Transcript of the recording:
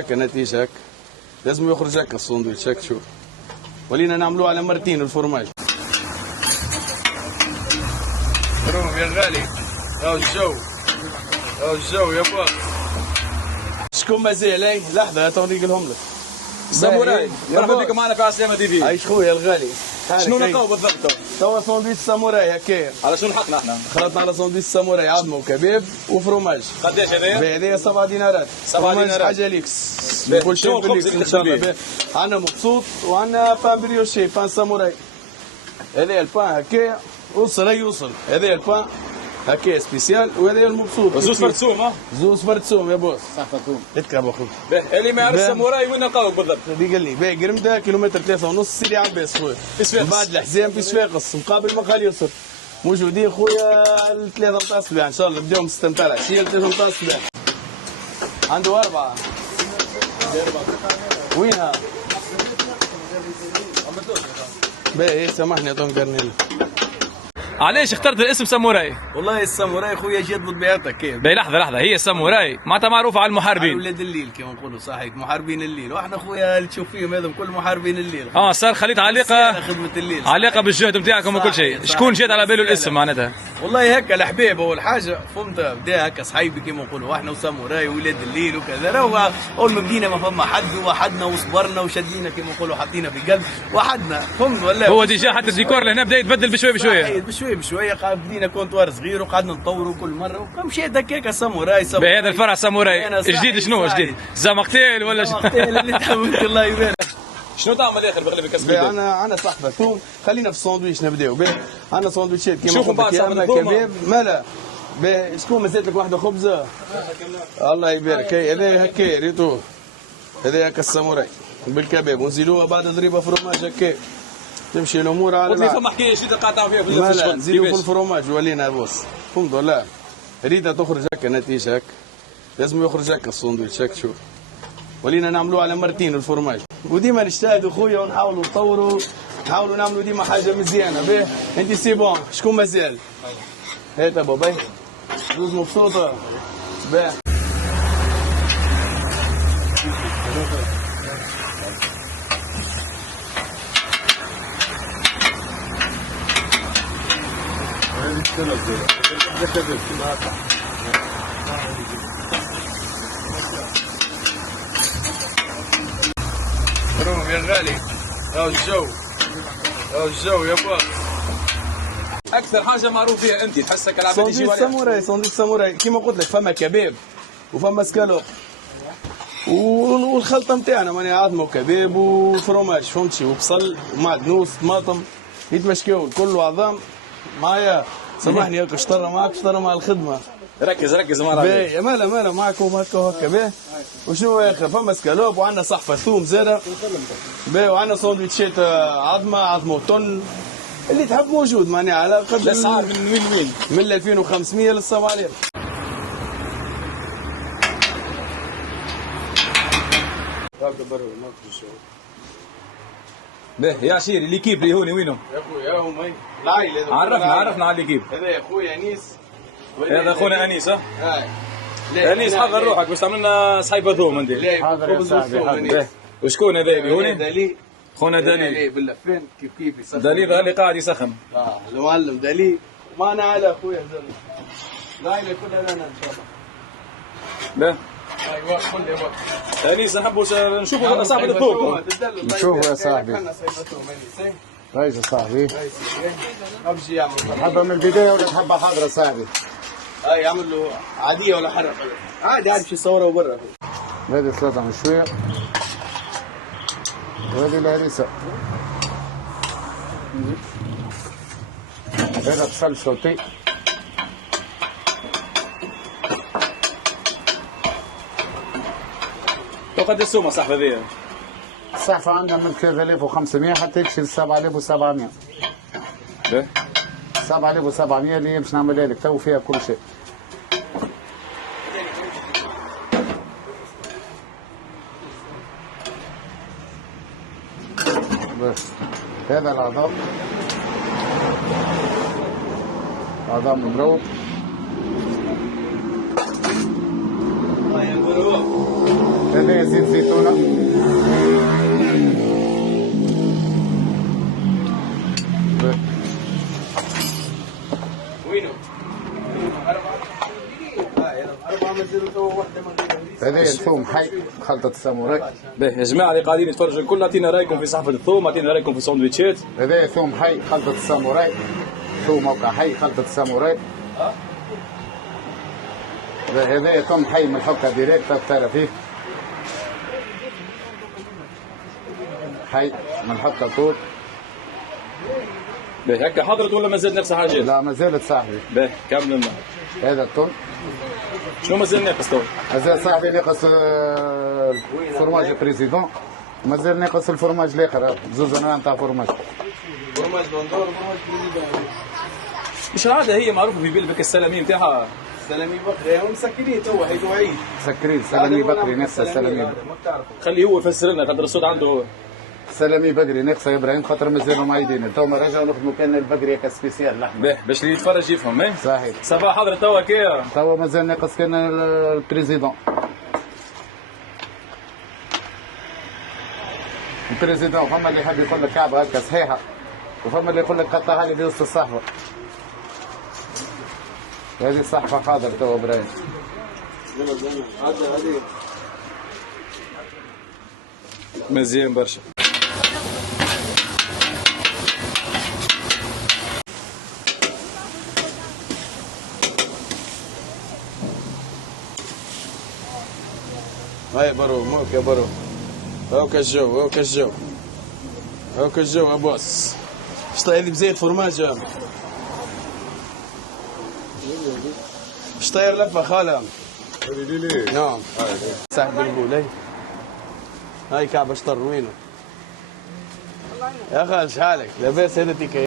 هكا نتيجة هكا لازم يخرج هكا الساندويتش هكا شوف. ولينا نعملوه على مرتين الفرماج. روم يا غالي. راهو الجو. راهو الجو يا با. شكون مازال اي؟ لحظة توريك لهم لك. ساموراي مرحبا بكم معنا في عسلامة تي في. عايش خويا الغالي. شنو نلقاو بالضبط؟ توا ساندويتش ساموراي هكايا. على شنو حطنا احنا؟ خلطنا على ساندويتش ساموراي عظمه وكباب وفرماج. قداش هذايا؟ هذايا 7 دينارات. 7 دينارات. حاجه ليكس. كل شيء بالليكس ان شاء الله. عندنا مبسوط وعندنا بان بريوشي بان ساموراي. هذايا البان هكايا وصل يوصل. هذايا البان هكايا سبيسيال وهذايا المبسوط. زوز فرتسوم ها؟ زوز فرتسوم يا بوس. صح فرتسوم. اتكب اخوي. اللي ما يعرف ساموراي وين نلقاوك بالضبط؟ اللي قال لي باهي قرمده كيلومتر 3.5 سيدي عباس خويا. بعد الحزام في صفاقس مقابل مقال يسر. موجودين خويا 3 متاع الصباح ان شاء الله نبداو من 6 متاع العشيه ل 3 متاع الصباح. عنده 4. وينها؟ باهي سامحني اعطوني كارنيل. علاش اخترت الاسم ساموراي؟ والله الساموراي خويا جات بطبيعتها كيف. باهي لحظة هي ساموراي معناتها معروفة على المحاربين. ولاد الليل كما نقولوا صحيح محاربين الليل واحنا خويا اللي تشوف فيهم هذم كل محاربين الليل. صار خليت علاقة خدمة الليل علاقة بالجهد نتاعكم وكل شيء. شكون جات على باله الاسم معناتها؟ والله هكا الحباب اول حاجه فهمت بدا هكا صحيبي كما نقولوا احنا وساموراي ولاد الليل وكذا راهو اول ما بدينا ما فما حد وحدنا وصبرنا وشدينا كما نقولوا حطينا في قلب وحدنا فهمت ولا هو ديجا حتى الديكور لهنا بدا يتبدل بشويه بشويه. بشويه بشويه بدينا كونتوار صغير وقعدنا نطوروا كل مره ومشيت هكاك ساموراي. بهذا الفرع ساموراي جديد شنو جديد؟ زمقتيل ولا زمقتيل اللي تحبك الله يبارك. شنو تعمل اخر بغلب الكسب؟ انا صحبه ثوم خلينا في الساندويتش نبداو به. عندنا ساندويتشات كيما شوفوا بعد كباب مالا شكون مازالت لك واحده خبزه؟ الله يبارك. هذا هكا ريتو هذا هكا الساموراي بالكباب ونزيدوها بعد ضريبه فرماج هكا تمشي الامور على قلت لي فما حكايه شديده قاطعه فيها في الشغل. نزيدو في الفرماج ولينا بوس فهمت ولا؟ ريتها تخرج هكا نتيجه هكا لازم يخرج هكا الساندويتش هكا شوف. ولينا نعملوه على مرتين الفرماج وديما نجتهدوا خويا ونحاولوا نطوروا نحاولوا نعملوا ديما حاجه مزيانه باهي. انت سي بون شكون مازال؟ هات بابا زوز مبسوطه باهي. روم يا غالي. راهو الجو. راهو الجو يا با. اكثر حاجه معروف فيها انت تحسك العباد ساندويتش ساموراي. ساندويتش ساموراي كيما قلت لك فما كباب وفما سكالوب والخلطه نتاعنا ماني عظمه وكباب وفرماج فهمتشي وبصل ومعدنوس طماطم يتمشكاو كله عظام معايا. سامحني هكا شطره معاك شطره مع الخدمه. ركز معنا. باهي مالا معكم هكا باهي. وشنو اخر فما سكالوب وعندنا صحفه ثوم زاده باهي وعندنا ساندويتشات عظمه وطن اللي تحب موجود معناها على قدر الاسعار من وين لوين؟ من 2500 لل 7000. باهي يا عشيري ليكيب اللي هوني وينهم؟ يا خويا هم العائله عرفنا على ليكيب. هذا يا خويا انيس. هذا خونا انيس ها؟ انيس لا حضر روحك باش تعمل لنا صحيبه ثوم انت. حاضر يا صاحبي. وشكون هذا اللي هوني؟ دالي. خونا دالي. باللفين كيف يسخن. دالي ظهر لي قاعد يسخن. المعلم دالي معنا على اخويا زلمه. العائله كلها لنا ان شاء الله. باهي. ايوه كل وقت. انيس نحبوا نشوفوا صاحب الذوق. نشوفوا يا صاحبي. ريس يا صاحبي. ابجي يعمل تحبها من البدايه ولا تحبها حاضره صاحبي؟ يعمل له عاديه ولا حرق عادي باش يصورها برا. هذه 3 مشوية وهذه الهريسة. هذا بصل صوتي. وقد السومه صاحبي هذيا؟ الصحفة عندنا من 3500 حتى يكشي ل 7700. 7700 اللي باش نعملها لك تو فيها كل شيء. بس هذا العظام عظام مبروك. هذا زيت زيتونه. وينه؟ هذا ثوم حي خلطة الساموراي. باهي يا جماعه اللي قاعدين يتفرجوا الكل، اعطينا رايكم في صحفه الثوم، اعطينا رايكم في الساندويتشات. هذا ثوم حي خلطة الساموراي. ثوم هكا حي خلطة الساموراي. هذا ثوم حي من الحكة ديريكت ترى فيه. حي من الحكة طول. باهي هكا حضرت ولا مازال نفس الحاجات؟ لا ما زالت صاحبي. باهي كمل لنا. هذا الثوم. شنو مازال ناقص تو؟ هذا صاحبي ناقص الفرماج بريزيدون. مازال ناقص الفرماج الاخر، زوز انواع نتاع فرماج. فرماج بندور وفرماج بريزيدون. مش العاده هي معروفه في بلبك السلامي نتاعها. سلامي بقري هم مسكرين تو هيدو عيد. مسكرين سلامي بقري نفسه سلامي. خليه هو يفسر لنا خاطر الصوت عنده. سلامي بقري ناقصه يا ابراهيم خاطر مازالوا معيدين، تو ما رجعوا نخدموا كان البقري هكا سبيسيال لحم. باهي باش اللي يتفرج يفهم. ايه صحيح. صباح حضرت توا كي توا مازال ناقص كان البريزيدون. البريزيدون فما اللي يحب يقول لك كعبه هكا صحيحه، وفما اللي يقول لك قطعها لي بوسط الصحفه. هذه الصحفه حاضر توا ابراهيم. مزيان برشا. هاي برو موك يا برو. هاك الجو هاك الجو هاك الجو يا بوس. ايش طاير بزيت فرماج يا ايش طاير لفه خاله. نعم صاحب البول. هاي كعب اشطر وينه يا خال شحالك لاباس هذا تيكي.